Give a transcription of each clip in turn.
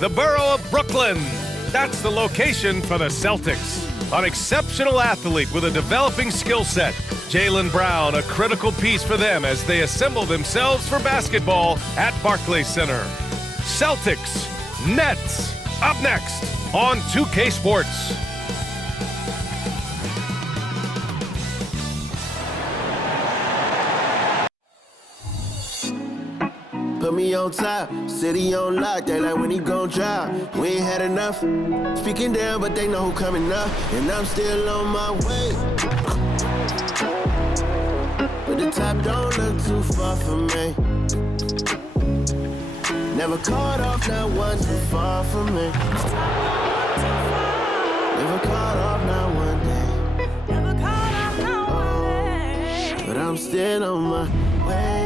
the borough of Brooklyn. That's the location for the Celtics. An exceptional athlete with a developing skill set. Jaylen Brown, a critical piece for them as they assemble themselves for basketball at Barclays Center. Celtics, Nets, up next on 2K Sports. Put me on top, city on lock, they like when he gon' drop. We ain't had enough, speaking down, but they know who coming up. And I'm still on my way. But the top don't look too far from me. Never caught off, not one too far from me. Never caught off, not one day. Never caught off, not one day. But I'm still on my way.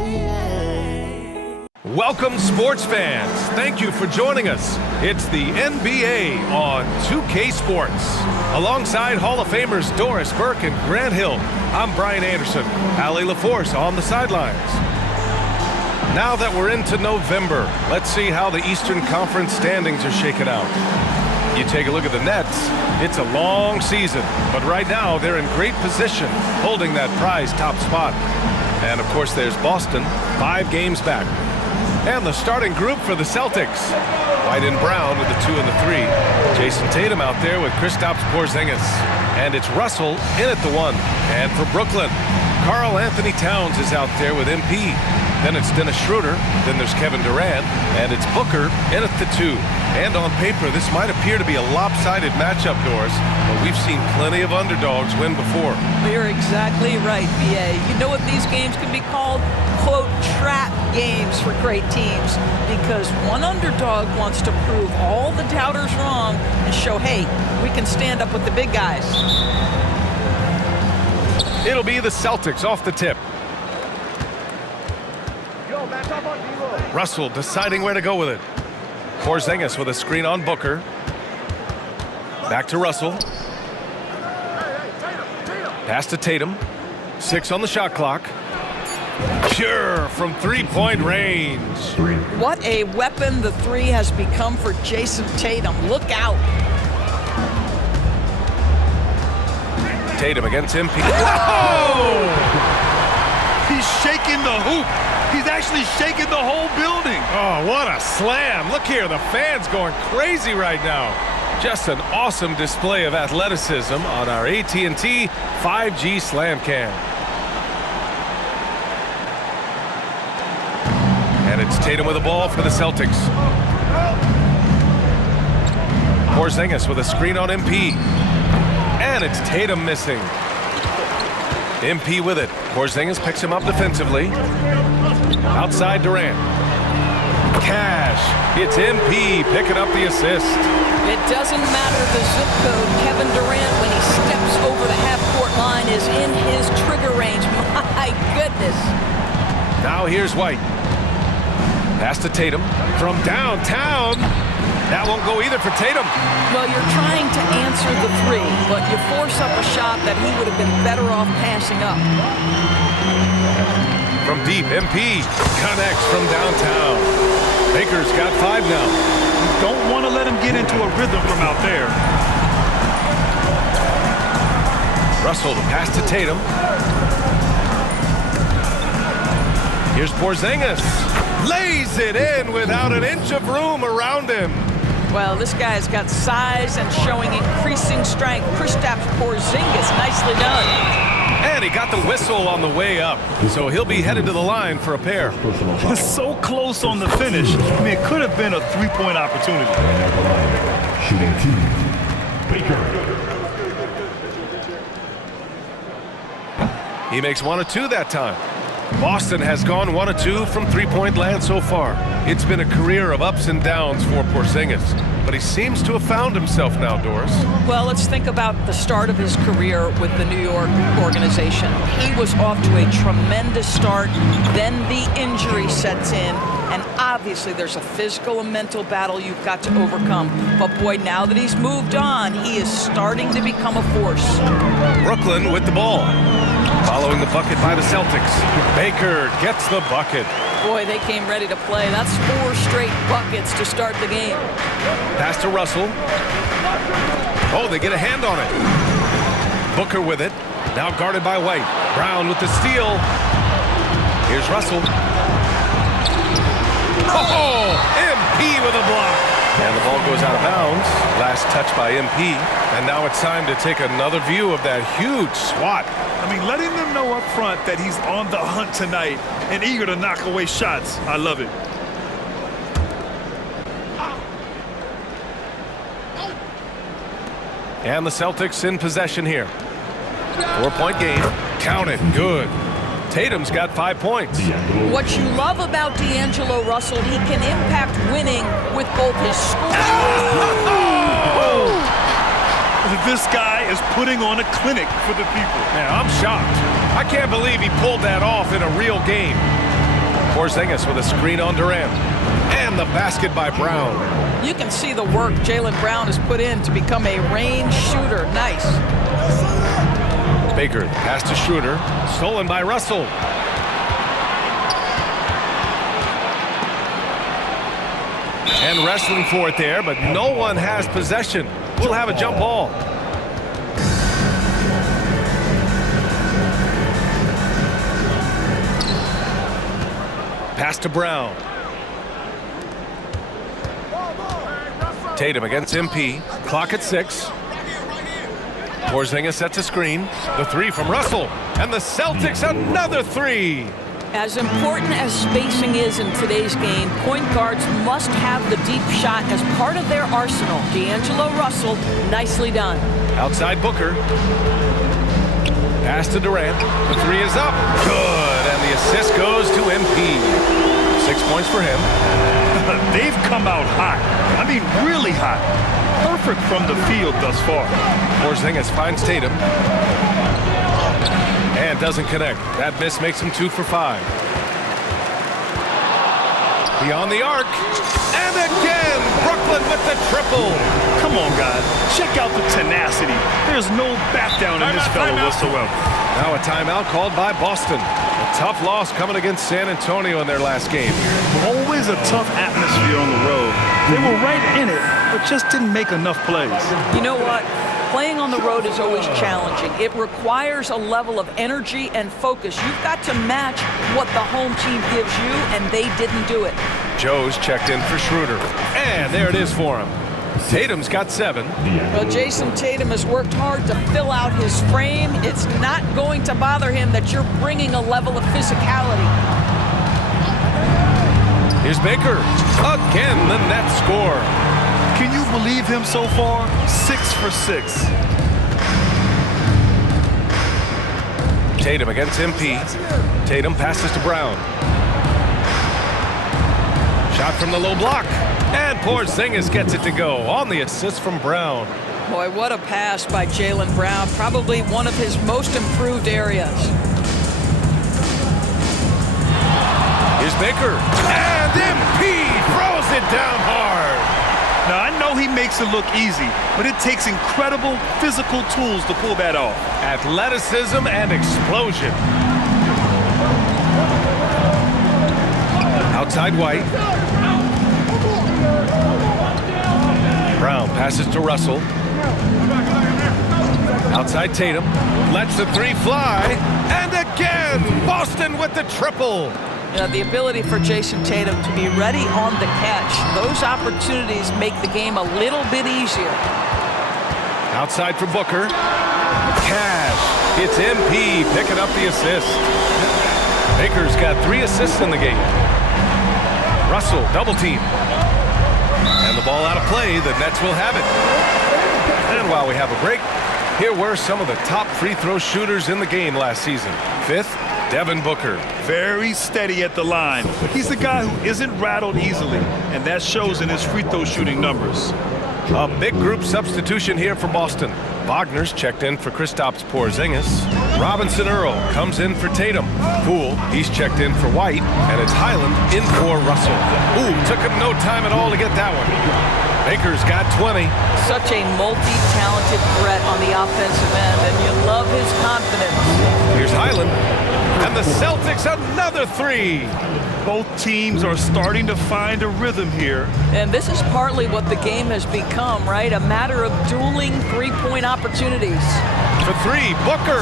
Welcome, sports fans. Thank you for joining us. It's the NBA on 2K Sports. Alongside Hall of Famers Doris Burke and Grant Hill, I'm Brian Anderson. Allie LaForce on the sidelines. Now that we're into November, let's see how the Eastern Conference standings are shaken out. You take a look at the Nets, it's a long season, but right now they're in great position, holding that prize top spot. And of course there's Boston, 5 games back. And the starting group for the Celtics. White and Brown with the 2 and the 3. Jason Tatum out there with Kristaps Porzingis. And it's Russell in at the 1. And for Brooklyn, Karl Anthony Towns is out there with MP. Then it's Dennis Schroeder. Then there's Kevin Durant. And it's Booker in at the 2. And on paper, this might appear to be a lopsided matchup, Doris. But we've seen plenty of underdogs win before. You're exactly right, BA. You know what these games can be called? Quote, trap games for great teams, because one underdog wants to prove all the doubters wrong and show, hey, we can stand up with the big guys. It'll be the Celtics off the tip. Russell deciding where to go with it. Porzingis with a screen on Booker. Back to Russell. Pass to Tatum. 6 on the shot clock. Pure from three-point range. What a weapon the 3 has become for Jason Tatum. Look out. Tatum against MP. Whoa! He's shaking the hoop. He's actually shaking the whole building. Oh, what a slam. Look here, the fans going crazy right now. Just an awesome display of athleticism on our AT&T 5G Slam Cam. And it's Tatum with the ball for the Celtics. Porzingis with a screen on MP. And it's Tatum missing. MP with it. Porzingis picks him up defensively. Outside Durant. Cash. It's MP picking up the assist. It doesn't matter the zip code. Kevin Durant, when he steps over the half-court line, is in his trigger range. My goodness. Now here's White. Pass to Tatum from downtown. That won't go either for Tatum. Well, you're trying to answer the 3, but you force up a shot that he would have been better off passing up. From deep, MP connects from downtown. Baker's got 5 now. You don't want to let him get into a rhythm from out there. Russell, the pass to Tatum. Here's Porzingis. Lays it in without an inch of room around him. Well, this guy's got size and showing increasing strength. Kristaps Porzingis, nicely done. And he got the whistle on the way up, so he'll be headed to the line for a pair. So close on the finish. I mean, it could have been a 3-point opportunity. Shooting team, Baker. He makes 1 of 2 that time. Boston has gone 1 of 2 from three-point land so far. It's been a career of ups and downs for Porzingis, but he seems to have found himself now, Doris. Well, let's think about the start of his career with the New York organization. He was off to a tremendous start, then the injury sets in, and obviously there's a physical and mental battle you've got to overcome. But boy, now that he's moved on, he is starting to become a force. Brooklyn with the ball. Following the bucket by the Celtics. Baker gets the bucket. Boy, they came ready to play. That's 4 straight buckets to start the game. Pass to Russell. Oh, they get a hand on it. Booker with it. Now guarded by White. Brown with the steal. Here's Russell. Oh, MP with a block. And the ball goes out of bounds. Last touch by MP. And now it's time to take another view of that huge swat. I mean, letting them know up front that he's on the hunt tonight and eager to knock away shots. I love it. And the Celtics in possession here. 4-point game. Count it. Good. Tatum's got 5 points. What you love about D'Angelo Russell, he can impact winning with both his scoring. This guy is putting on a clinic for the people. Man, I'm shocked. I can't believe he pulled that off in a real game. Porzingis with a screen on Durant. And the basket by Brown. You can see the work Jaylen Brown has put in to become a range shooter. Nice. Baker, pass to Schroeder. Stolen by Russell. And wrestling for it there, but no one has possession. We'll have a jump ball. Pass to Brown. Tatum against MP. Clock at 6. Porzingis sets a screen. The 3 from Russell. And the Celtics another 3. As important as spacing is in today's game, point guards must have the deep shot as part of their arsenal. D'Angelo Russell, nicely done. Outside Booker. Pass to Durant. The 3 is up. Good. And the assist goes to MP. 6 points for him. They've come out hot. I mean, really hot. Perfect from the field thus far. Porzingis finds Tatum. And doesn't connect. That miss makes him 2 for 5. Beyond the arc. And again, Brooklyn with the triple. Come on, guys. Check out the tenacity. There's no back down in this fellow whatsoever. Now a timeout called by Boston. A tough loss coming against San Antonio in their last game. Always a tough atmosphere on the road. They were right in it, but just didn't make enough plays. You know what? Playing on the road is always challenging. It requires a level of energy and focus. You've got to match what the home team gives you, and they didn't do it. Joe's checked in for Schroeder. And there it is for him. Tatum's got 7. Well, Jason Tatum has worked hard to fill out his frame. It's not going to bother him that you're bringing a level of physicality. Here's Baker. Again, the net score. Can you believe him so far? 6 for 6. Tatum against MP. Tatum passes to Brown. Shot from the low block. And Porzingis gets it to go on the assist from Brown. Boy, what a pass by Jaylen Brown. Probably one of his most improved areas. Here's Baker. And MP throws it down hard. Now, I know he makes it look easy, but it takes incredible physical tools to pull that off. Athleticism and explosion. Outside White. Brown passes to Russell. Outside Tatum. Lets the 3 fly. And again, Boston with the triple. You know, the ability for Jason Tatum to be ready on the catch. Those opportunities make the game a little bit easier. Outside for Booker. Cash. It's MP picking up the assist. Baker's got 3 assists in the game. Russell, double team. And the ball out of play. The Nets will have it. And while we have a break, here were some of the top free throw shooters in the game last season. 5th, Devin Booker. Very steady at the line. He's a guy who isn't rattled easily, and that shows in his free throw shooting numbers. A big group substitution here for Boston. Wagner's checked in for Kristaps Porzingis. Robinson Earl comes in for Tatum. Poole, he's checked in for White. And it's Highland in for Russell. Ooh, took him no time at all to get that one. Baker's got 20. Such a multi-talented threat on the offensive end, and you love his confidence. Here's Highland. And the Celtics, another three. Both teams are starting to find a rhythm here. And this is partly what the game has become, right? A matter of dueling three-point opportunities. For three, Booker.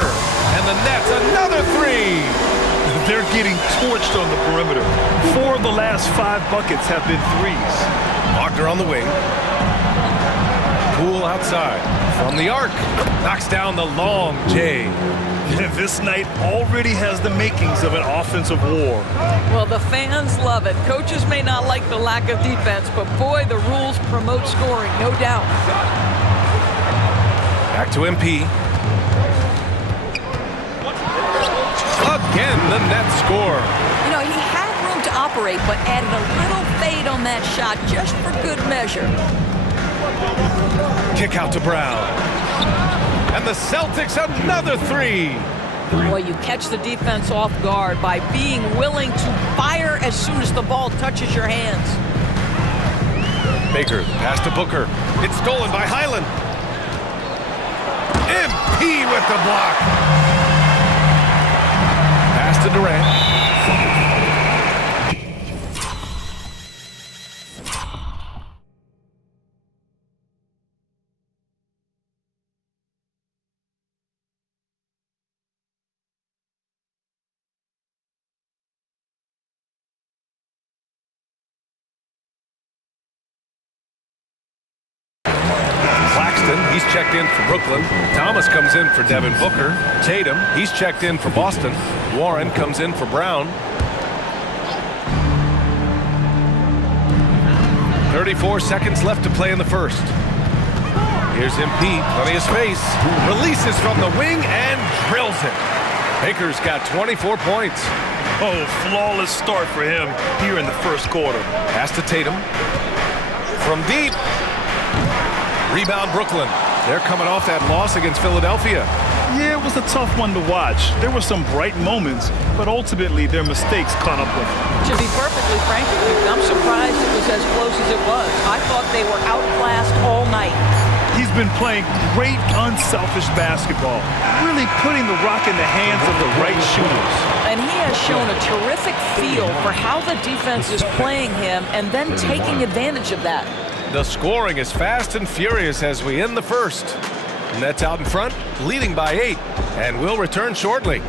And the Nets, another three. They're getting torched on the perimeter. 4 of the last 5 buckets have been threes. Wagner on the wing. Poole outside. From the arc. Knocks down the long J. This night already has the makings of an offensive war. Well, the fans love it. Coaches may not like the lack of defense, but boy, the rules promote scoring, no doubt. Back to MP. Again, the Nets score. You know, he had room to operate, but added a little fade on that shot just for good measure. Kick out to Brown. And the Celtics, another three. Boy, you catch the defense off guard by being willing to fire as soon as the ball touches your hands. Baker, pass to Booker. It's stolen by Highland. MP with the block. Pass to Durant. He's checked in for Brooklyn. Thomas comes in for Devin Booker. Tatum, he's checked in for Boston. Warren comes in for Brown. 34 seconds left to play in the first. Here's MP, plenty of space. Releases from the wing and drills it. Baker's got 24 points. Oh, flawless start for him here in the first quarter. Pass to Tatum. From deep. Rebound Brooklyn. They're coming off that loss against Philadelphia. Yeah, it was a tough one to watch. There were some bright moments, but ultimately their mistakes caught up with them. To be perfectly frank with you, I'm surprised it was as close as it was. I thought they were outclassed all night. He's been playing great, unselfish basketball, really putting the rock in the hands of the right shooters. And he has shown a terrific feel for how the defense is playing him and then taking advantage of that. The scoring is fast and furious as we end the first. Nets out in front, leading by 8, and we'll return shortly.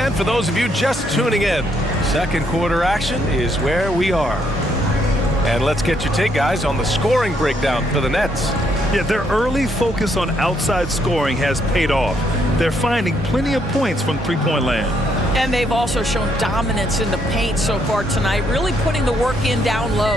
And for those of you just tuning in, second quarter action is where we are. And let's get your take, guys, on the scoring breakdown for the Nets. Yeah, their early focus on outside scoring has paid off. They're finding plenty of points from three-point land. And they've also shown dominance in the paint so far tonight, really putting the work in down low.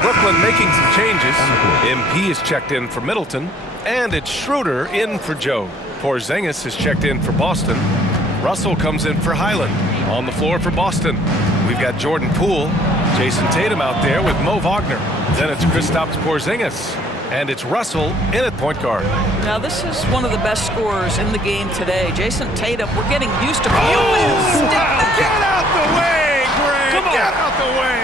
Brooklyn making some changes. MP is checked in for Middleton. And it's Schroeder in for Joe. Porzingis is checked in for Boston. Russell comes in for Highland. On the floor for Boston, we've got Jordan Poole. Jason Tatum out there with Mo Wagner. Then it's Kristaps Porzingis. And it's Russell in at point guard. Now this is one of the best scorers in the game today. Jason Tatum, we're getting used to Get out the way, Grant! Come on. Get out the way!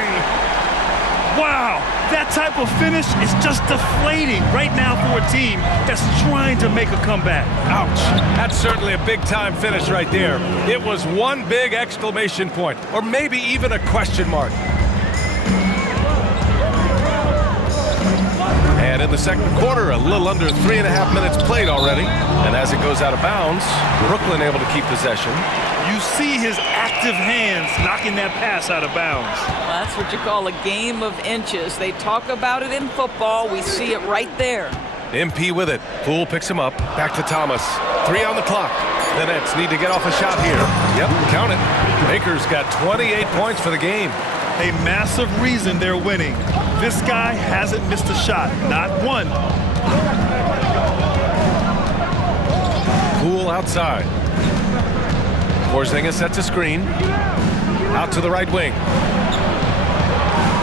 Wow, that type of finish is just deflating right now for a team that's trying to make a comeback. Ouch. That's certainly a big-time finish right there. It was one big exclamation point, or maybe even a question mark. And in the second quarter, a little under 3.5 minutes played already. And as it goes out of bounds, Brooklyn able to keep possession. You see his active hands knocking that pass out of bounds. Well, that's what you call a game of inches. They talk about it in football. We see it right there. MP with it. Poole picks him up. Back to Thomas. 3 on the clock. The Nets need to get off a shot here. Yep, count it. Baker's got 28 points for the game. A massive reason they're winning. This guy hasn't missed a shot, not one. Poole outside. Porzingis sets a screen. Out to the right wing.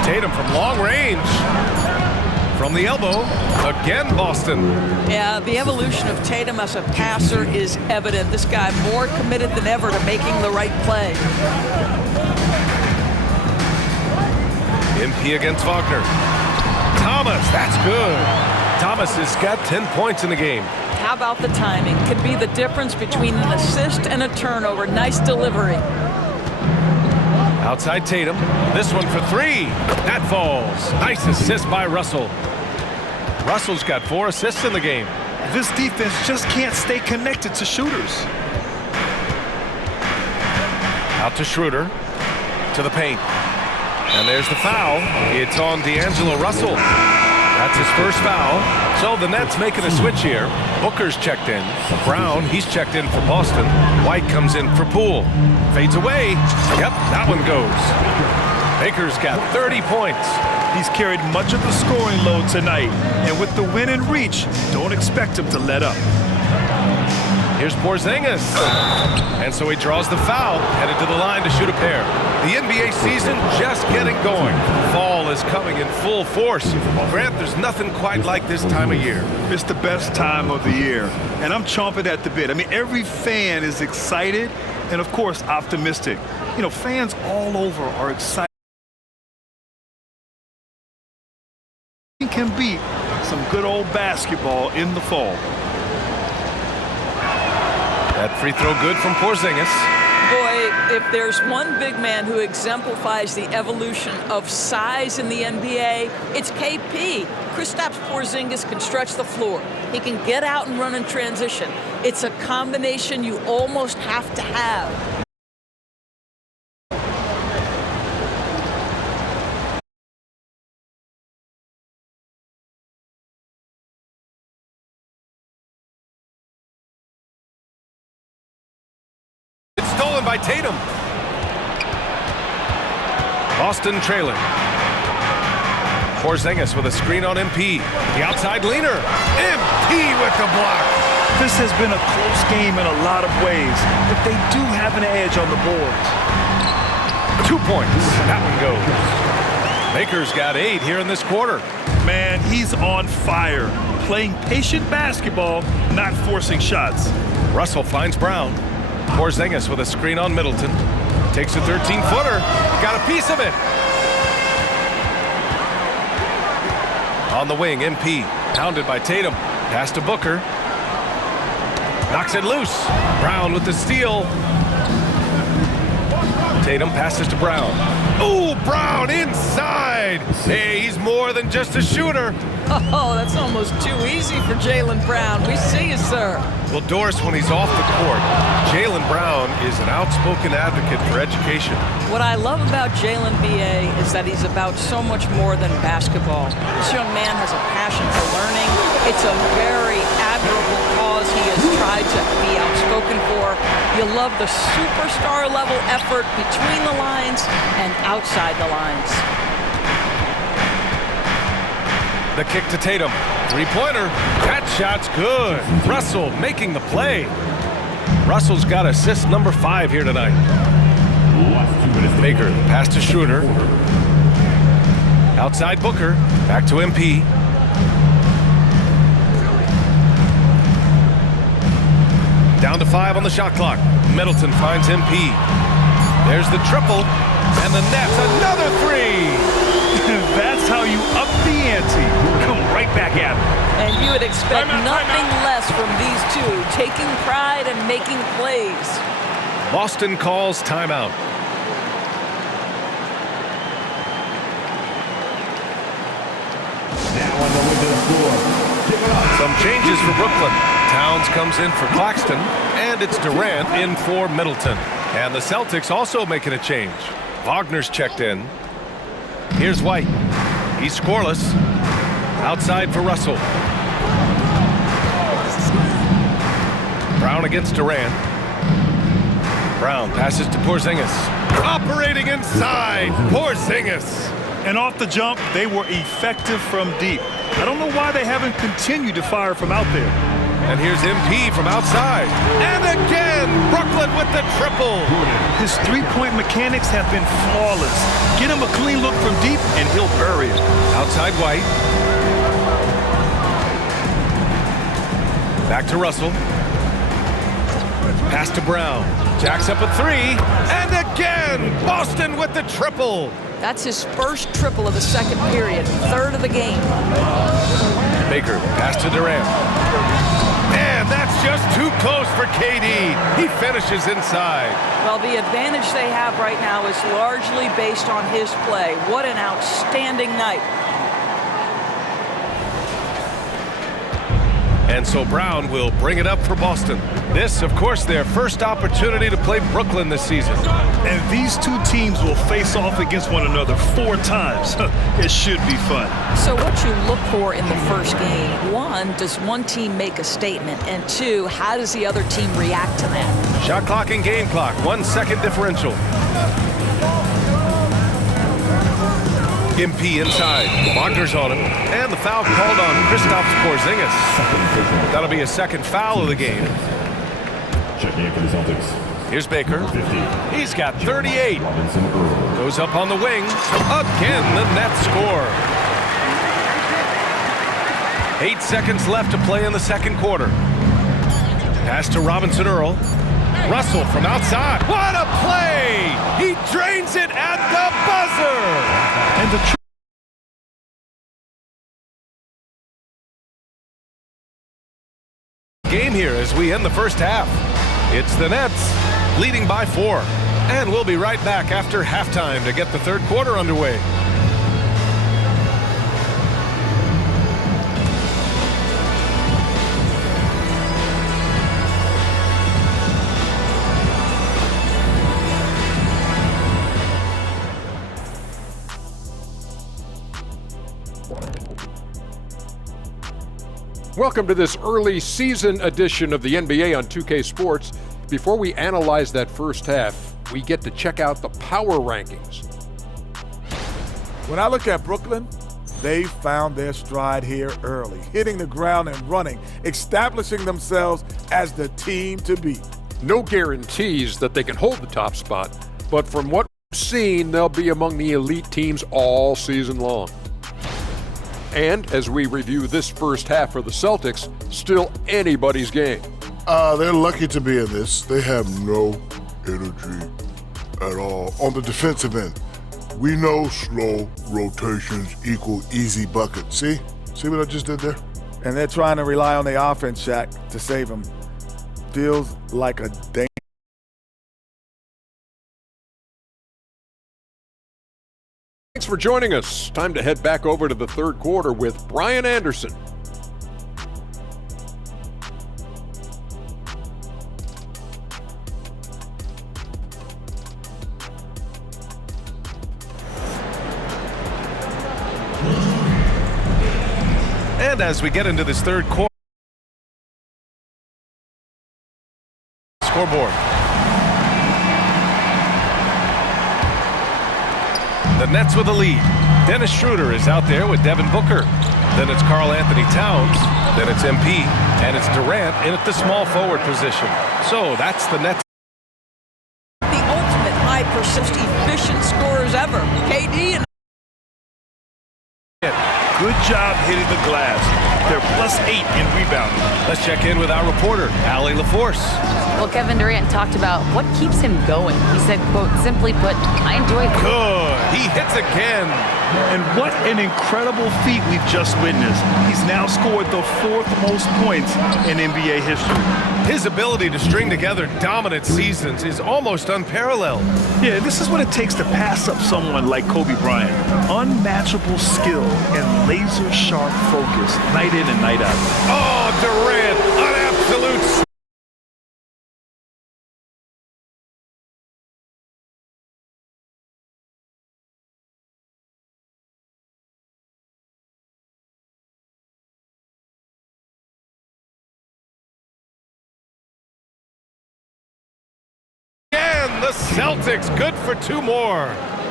Tatum from long range. From the elbow. Again, Boston. Yeah, the evolution of Tatum as a passer is evident. This guy more committed than ever to making the right play. MP against Wagner. Thomas, that's good. Thomas has got 10 points in the game. How about the timing? Could be the difference between an assist and a turnover. Nice delivery. Outside Tatum. This one for three. That falls. Nice assist by Russell. Russell's got 4 assists in the game. This defense just can't stay connected to shooters. Out to Schroeder. To the paint. And there's the foul. It's on D'Angelo Russell. That's his first foul. So the Nets making a switch here. Booker's checked in. Brown, he's checked in for Boston. White comes in for Poole. Fades away. Yep, that one goes. Baker's got 30 points. He's carried much of the scoring load tonight. And with the win in reach, don't expect him to let up. Here's Porzingis. And so he draws the foul, headed to the line to shoot a pair. The NBA season just getting going. Fall is coming in full force. Grant, there's nothing quite like this time of year. It's the best time of the year, and I'm chomping at the bit. I mean, every fan is excited and, of course, optimistic. You know, fans all over are excited. Can beat some good old basketball in the fall. That free throw good from Porzingis. Boy, if there's one big man who exemplifies the evolution of size in the NBA, it's KP. Kristaps Porzingis can stretch the floor. He can get out and run in transition. It's a combination you almost have to have. Stolen by Tatum. Boston trailing. Porzingis with a screen on MP. The outside leaner. MP with the block. This has been a close game in a lot of ways, but they do have an edge on the boards. 2 points. That one goes. Baker's got 8 here in this quarter. Man, he's on fire. Playing patient basketball, not forcing shots. Russell finds Brown. Porzingis with a screen on Middleton. Takes a 13-footer. Got a piece of it. On the wing, MP. Pounded by Tatum. Pass to Booker. Knocks it loose. Brown with the steal. Tatum passes to Brown. Ooh, Brown inside. Hey, he's more than just a shooter. Oh, that's almost too easy for Jaylen Brown. We see you, sir. Well, Doris, when he's off the court, Jaylen Brown is an outspoken advocate for education. What I love about Jaylen B.A. is that he's about so much more than basketball. This young man has a passion for learning. It's a very admirable cause he has tried to be outspoken for. You love the superstar level effort between the lines and outside the lines. The kick to Tatum. Three-pointer. That shot's good. Russell making the play. Russell's got assist number 5 here tonight. Baker, pass to Schroeder. Outside Booker. Back to MP. Down to 5 on the shot clock. Middleton finds MP. There's the triple. And the Nets, another 3. That's how you up the ante. Come right back at him. And you would expect nothing less from these two, taking pride and making plays. Boston calls timeout. Now on the way to the floor. Give it up. Some changes for Brooklyn. Towns comes in for Claxton, and it's Durant in for Middleton. And the Celtics also making a change. Wagner's checked in. Here's White. He's scoreless. Outside for Russell. Brown against Durant. Brown passes to Porzingis. Operating inside. Porzingis. And off the jump, they were effective from deep. I don't know why they haven't continued to fire from out there. And here's MP from outside. And again, Brooklyn with the triple. His three-point mechanics have been flawless. Get him a clean look from deep, and he'll bury it. Outside White. Back to Russell. Pass to Brown. Jacks up a three. And again, Boston with the triple. That's his first triple of the second period, third of the game. Baker, pass to Durant. And that's just too close for KD. He finishes inside. Well, the advantage they have right now is largely based on his play. What an outstanding night. And so Brown will bring it up for Boston. This, of course, their first opportunity to play Brooklyn this season. And these two teams will face off against one another 4 times. It should be fun. So what you look for in the first game, one, does one team make a statement? And two, how does the other team react to that? Shot clock and game clock, 1 second differential. MP inside. Wagner's on him. And the foul called on Kristaps Porzingis. That'll be a second foul of the game. Checking in for the Celtics. Here's Baker. 50. He's got 38. Robinson Earl. Goes up on the wing. Again, the Nets score. 8 seconds left to play in the second quarter. Pass to Robinson Earl. Russell from outside. What a play! He drains it at the buzzer! And the game here as we end the first half. It's the Nets leading by 4. And we'll be right back after halftime to get the third quarter underway. Welcome to this early season edition of the NBA on 2K Sports. Before we analyze that first half, we get to check out the power rankings. When I look at Brooklyn, they found their stride here early, hitting the ground and running, establishing themselves as the team to beat. No guarantees that they can hold the top spot, but from what we've seen, they'll be among the elite teams all season long. And as we review this first half for the Celtics, still anybody's game. They're lucky to be in this. They have no energy at all. On the defensive end, we know slow rotations equal easy buckets. See what I just did there? And they're trying to rely on the offense, Shaq, to save them. Feels like a danger. Thanks for joining us. Time to head back over to the third quarter with Brian Anderson. And as we get into this third quarter, scoreboard. The Nets with a lead. Dennis Schroeder is out there with Devin Booker. Then it's Karl Anthony Towns. Then it's MP. And it's Durant in at the small forward position. So that's the Nets. The ultimate high-persist, efficient scorers ever. KD and good job hitting the glass. They're +8 in rebounding. Let's check in with our reporter, Allie LaForce. Well, Kevin Durant talked about what keeps him going. He said, quote, simply put, I enjoy it. Good. He hits again. And what an incredible feat we've just witnessed. He's now scored the 4th most points in NBA history. His ability to string together dominant seasons is almost unparalleled. Yeah, this is what it takes to pass up someone like Kobe Bryant. Unmatchable skill and laser-sharp focus night in and night out. Oh, Durant, an absolute... The Celtics good for 2 more.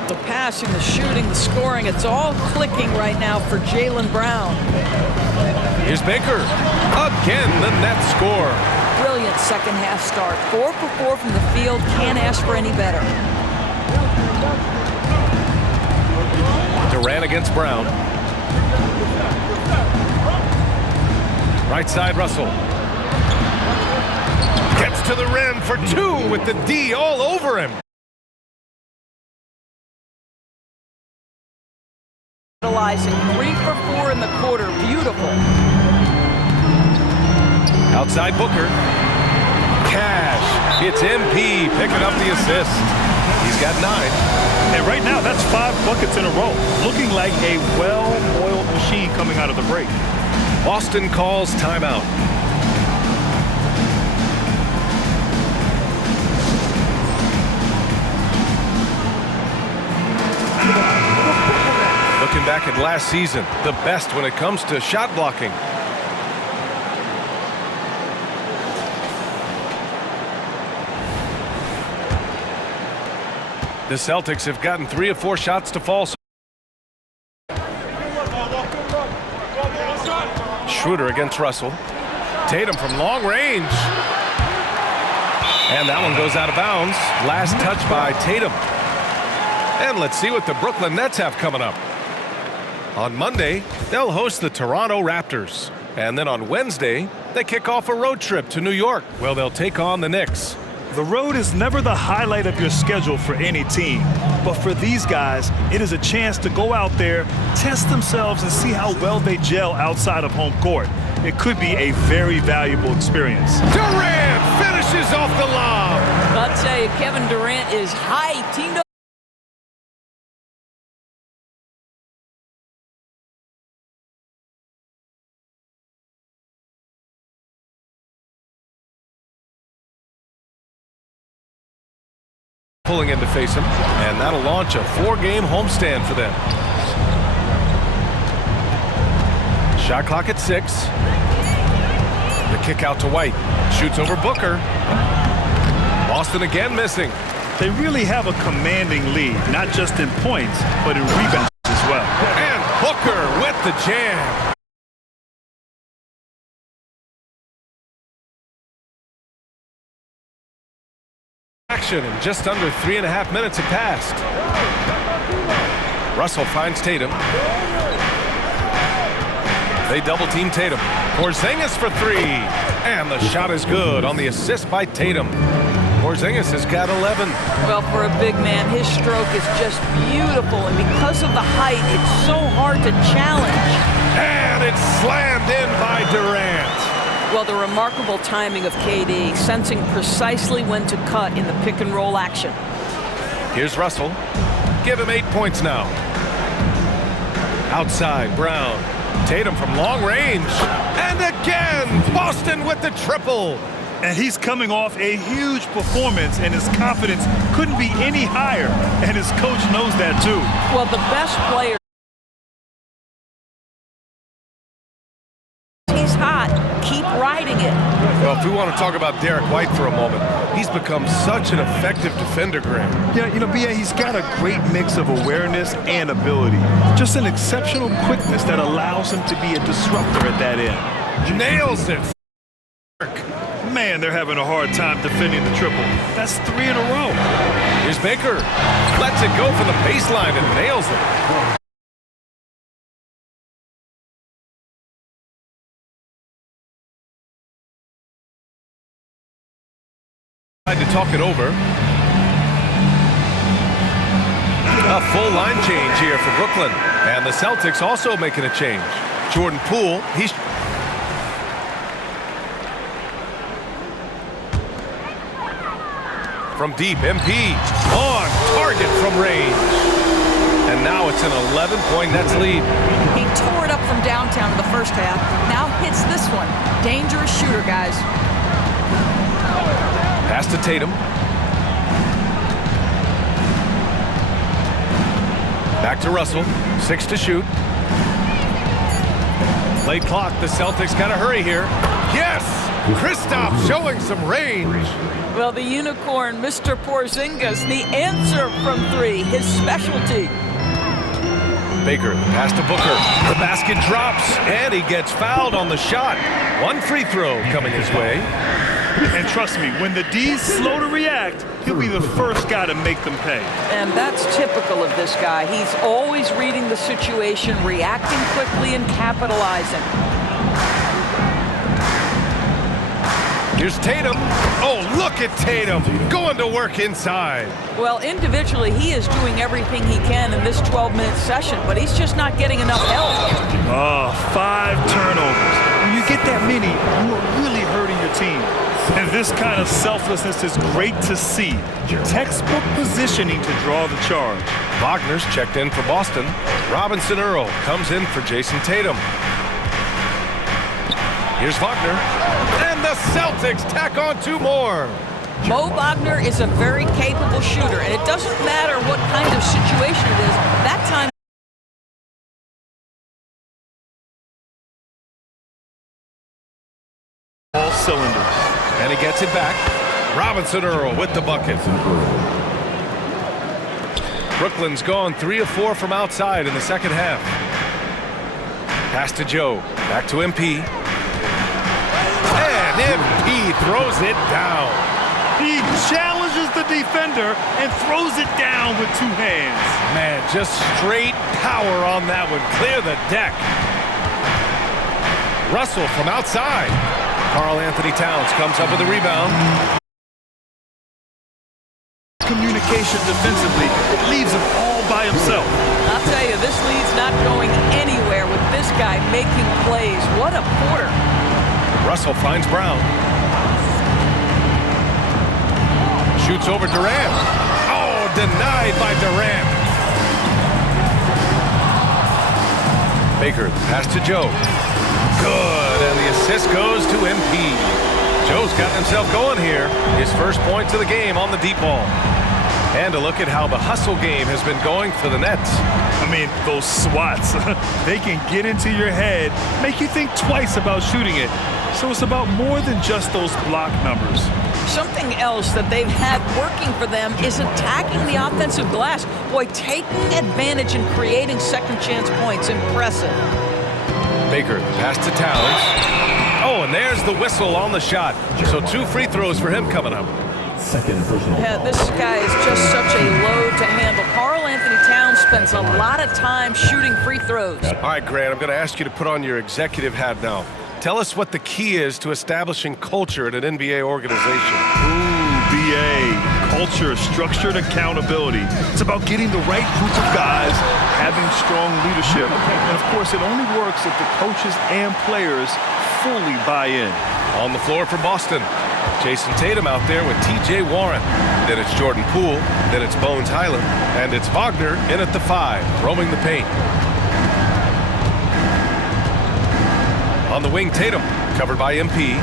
The passing, the shooting, the scoring, it's all clicking right now for Jaylen Brown. Here's Baker. Again, the net score. Brilliant second half start. 4 for 4 from the field. Can't ask for any better. Durant against Brown. Right side, Russell. Gets to the rim for 2 with the D all over him. Utilizing 3 for 4 in the quarter. Beautiful. Outside Booker. Cash. It's MP picking up the assist. He's got 9. And right now, that's 5 buckets in a row. Looking like a well-oiled machine coming out of the break. Boston calls timeout. Looking back at last season, the best when it comes to shot blocking. The Celtics have gotten 3 of 4 shots to fall. Schroeder against Russell. Tatum from long range. And that one goes out of bounds. Last touch by Tatum. And let's see what the Brooklyn Nets have coming up. On Monday, they'll host the Toronto Raptors. And then on Wednesday, they kick off a road trip to New York. Well, they'll take on the Knicks. The road is never the highlight of your schedule for any team. But for these guys, it is a chance to go out there, test themselves, and see how well they gel outside of home court. It could be a very valuable experience. Durant finishes off the lob. I'll tell you, Kevin Durant is high. Teamed up. Pulling in to face him, and that'll launch a 4-game homestand for them. Shot clock at 6. The kick out to White. Shoots over Booker. Boston again missing. They really have a commanding lead, not just in points, but in rebounds as well. And Booker with the jam. Action in just under 3.5 minutes have passed. Russell finds Tatum. They double-team Tatum. Porzingis for 3. And the shot is good on the assist by Tatum. Porzingis has got 11. Well, for a big man, his stroke is just beautiful. And because of the height, it's so hard to challenge. And it's slammed in by Durant. Well, the remarkable timing of KD, sensing precisely when to cut in the pick-and-roll action. Here's Russell. Give him 8 points now. Outside, Brown. Tatum from long range. And again, Boston with the triple. And he's coming off a huge performance, and his confidence couldn't be any higher. And his coach knows that, too. Well, the best player. He's hot. Keep riding it. Well, if we want to talk about Derek White for a moment, he's become such an effective defender, Graham. Yeah, you know, B.A., he's got a great mix of awareness and ability. Just an exceptional quickness that allows him to be a disruptor at that end. Nails it. Man, they're having a hard time defending the triple. That's 3 in a row. Here's Baker. Lets it go from the baseline and nails it. To talk it over. A full line change here for Brooklyn. And the Celtics also making a change. Jordan Poole, he's from deep. MP on target from range. And now it's an 11-point Nets lead. He tore it up from downtown in the first half. Now hits this one. Dangerous shooter, guys. Pass to Tatum. Back to Russell. 6 to shoot. Late clock. The Celtics got to hurry here. Yes! Kristaps showing some range. Well, the unicorn, Mr. Porzingis, the answer from three, his specialty. Baker, pass to Booker. The basket drops, and he gets fouled on the shot. One free throw coming his way. And trust me, when the D's slow to react, he'll be the first guy to make them pay. And that's typical of this guy. He's always reading the situation, reacting quickly, and capitalizing. Here's Tatum. Oh, look at Tatum going to work inside. Well, individually, he is doing everything he can in this 12-minute session, but he's just not getting enough help. Oh, 5 turnovers. When you get that many, you are really hurting your team. And this kind of selflessness is great to see. Textbook positioning to draw the charge. Wagner's checked in for Boston. Robinson Earl comes in for Jason Tatum. Here's Wagner. And the Celtics tack on 2 more. Mo Wagner is a very capable shooter, and it doesn't matter what kind of situation it is. That time, all cylinders. And he gets it back. Robinson Earl with the bucket. Brooklyn's gone 3 of 4 from outside in the second half. Pass to Joe. Back to MP. And MP throws it down. He challenges the defender and throws it down with 2 hands. Man, just straight power on that one. Clear the deck. Russell from outside. Karl Anthony Towns comes up with a rebound. Communication defensively, it leaves him all by himself. I'll tell you, this lead's not going anywhere with this guy making plays. What a quarter. Russell finds Brown. Shoots over Durant. Oh, denied by Durant. Baker, pass to Joe. Good, and the assist goes to MP. Joe's got himself going here. His first points of the game on the deep ball. And a look at how the hustle game has been going for the Nets. I mean, those swats, they can get into your head, make you think twice about shooting it. So it's about more than just those block numbers. Something else that they've had working for them is attacking the offensive glass. Boy, taking advantage and creating second chance points. Impressive. Baker, pass to Towns. Oh, and there's the whistle on the shot. So 2 free throws for him coming up. Yeah, this guy is just such a load to handle. Karl Anthony Towns spends a lot of time shooting free throws. All right, Grant, I'm going to ask you to put on your executive hat now. Tell us what the key is to establishing culture at an NBA organization. Ooh, BA. Culture, structured accountability. It's about getting the right group of guys, having strong leadership. And, of course, it only works if the coaches and players fully buy in. On the floor for Boston, Jason Tatum out there with T.J. Warren. Then it's Jordan Poole. Then it's Bones Highland. And it's Wagner in at the 5, roaming the paint. On the wing, Tatum, covered by MP.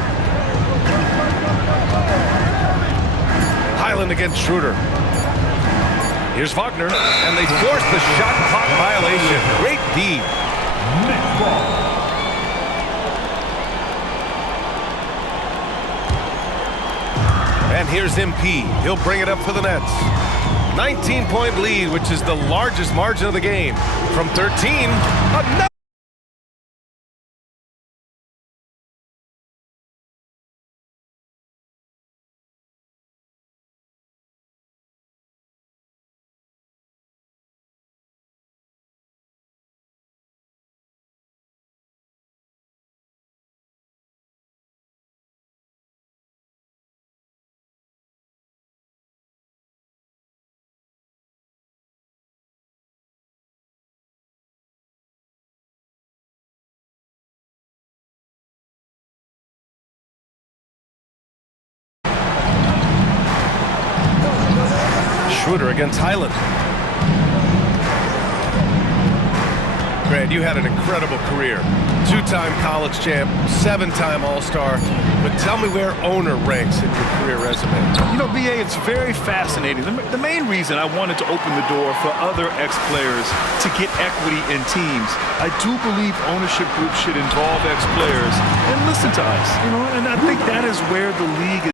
Highland against Schroeder. Here's Wagner, and they force the shot clock violation. Great D. And here's MP. He'll bring it up for the Nets. 19-point lead, which is the largest margin of the game. From 13, another. Schroeder against Highland. Grant, you had an incredible career. 2-time college champ, 7-time All-Star. But tell me where owner ranks in your career resume. You know, BA, it's very fascinating. The main reason I wanted to open the door for other ex-players to get equity in teams, I do believe ownership groups should involve ex-players and listen to us, you know, and I think that is where the league is.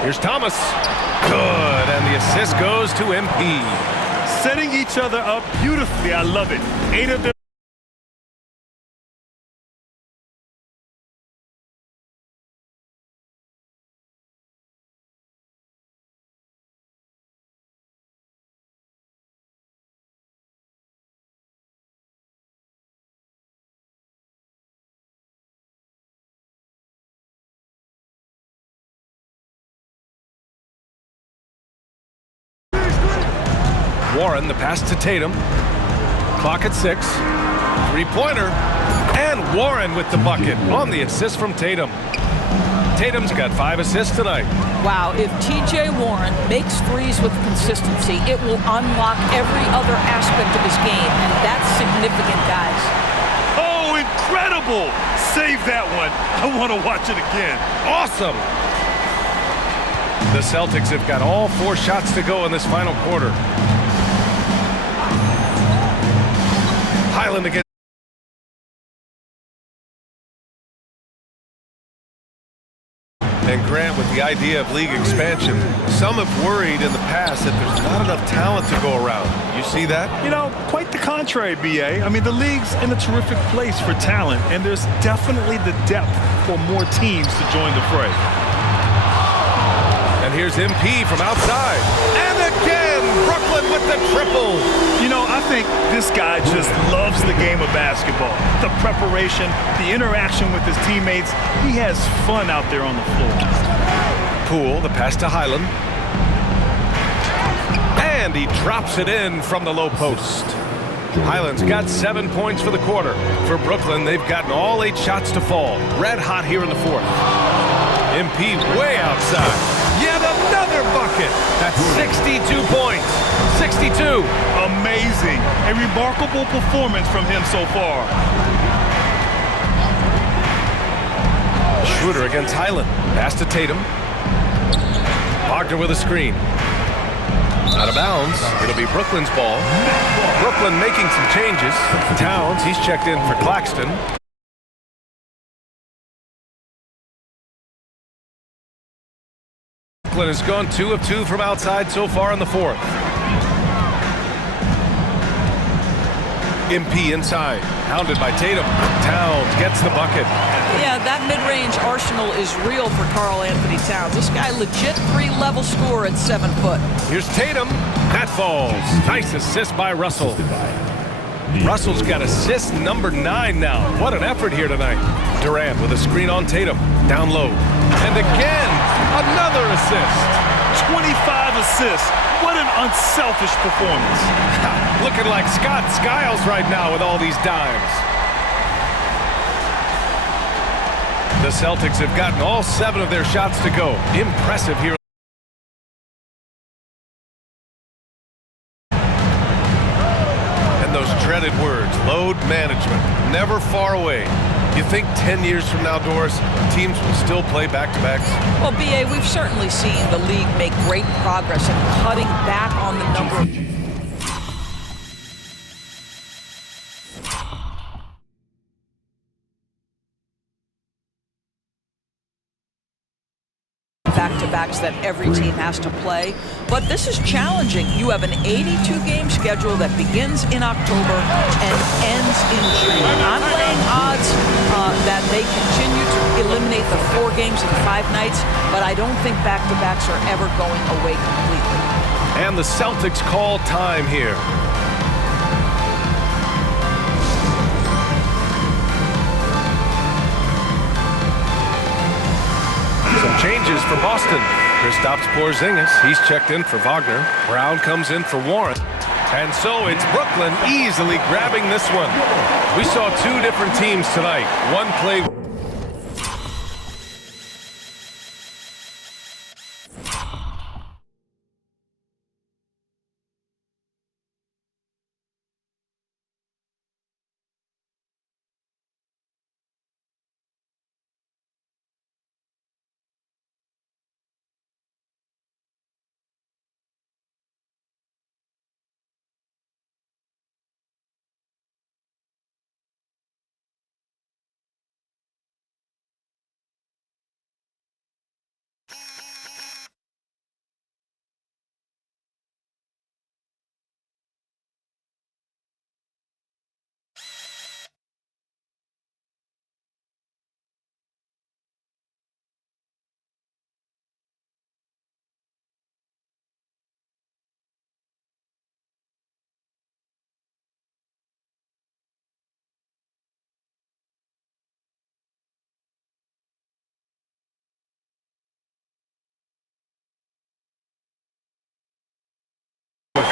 Here's Thomas. Good, and the assist goes to MP. Setting each other up beautifully. I love it. 8 of them. Warren, the pass to Tatum. Clock at 6. Three-pointer. And Warren with the bucket on the assist from Tatum. Tatum's got 5 assists tonight. Wow, if TJ Warren makes threes with consistency, it will unlock every other aspect of his game, and that's significant, guys. Oh, incredible! Save that one. I want to watch it again. Awesome! The Celtics have got all 4 shots to go in this final quarter. Highland again. And Grant, with the idea of league expansion, some have worried in the past that there's not enough talent to go around. You see that? You know, quite the contrary, BA. I mean, the league's in a terrific place for talent, and there's definitely the depth for more teams to join the fray. And here's MP from outside. And again, Brooklyn with the triple. You know, I think this guy just loves the game of basketball. The preparation, the interaction with his teammates. He has fun out there on the floor. Poole, the pass to Highland. And he drops it in from the low post. Highland's got 7 points for the quarter. For Brooklyn, they've gotten all 8 shots to fall. Red hot here in the 4th. MP way outside. Yet another bucket. That's 62 points. 62. Amazing. A remarkable performance from him so far. Schroeder against Highland. Pass to Tatum. Wagner with a screen. Out of bounds. It'll be Brooklyn's ball. Brooklyn making some changes. Towns, he's checked in for Claxton. Brooklyn has gone 2 of 2 from outside so far in the 4th. MP inside, hounded by Tatum. Towns gets the bucket. Yeah, that mid-range arsenal is real for Karl Anthony Towns. This guy legit 3-level scorer at 7 foot. Here's Tatum. That falls. Nice assist by Russell. Russell's got assist number 9 now. What an effort here tonight. Durant with a screen on Tatum. Down low. And again, another assist. 25 assists. What an unselfish performance. Looking like Scott Skiles right now with all these dimes. The Celtics have gotten all 7 of their shots to go. Impressive here. And those dreaded words, load management, never far away. You think 10 years from now, Doris, teams will still play back-to-backs? Well, BA, we've certainly seen the league make great progress in cutting back on the number of back-to-backs that every team has to play. But this is challenging. You have an 82-game schedule that begins in October and ends in June. I'm laying odds that they continue to eliminate the 4 games in 5 nights, but I don't think back-to-backs are ever going away completely. And the Celtics call time here. Some changes for Boston. Kristaps Porzingis, he's checked in for Wagner. Brown comes in for Warren. And so it's Brooklyn easily grabbing this one. We saw 2 different teams tonight. One play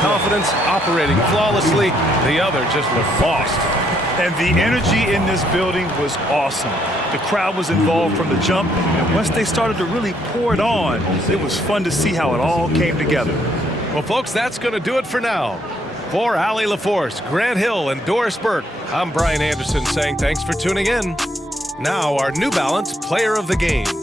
confidence, operating flawlessly. The other just looked lost. And the energy in this building was awesome. The crowd was involved from the jump, and once they started to really pour it on, it was fun to see how it all came together. Well, folks, that's going to do it for now. For Allie LaForce, Grant Hill, and Doris Burke, I'm Brian Anderson saying thanks for tuning in. Now, our New Balance Player of the Game.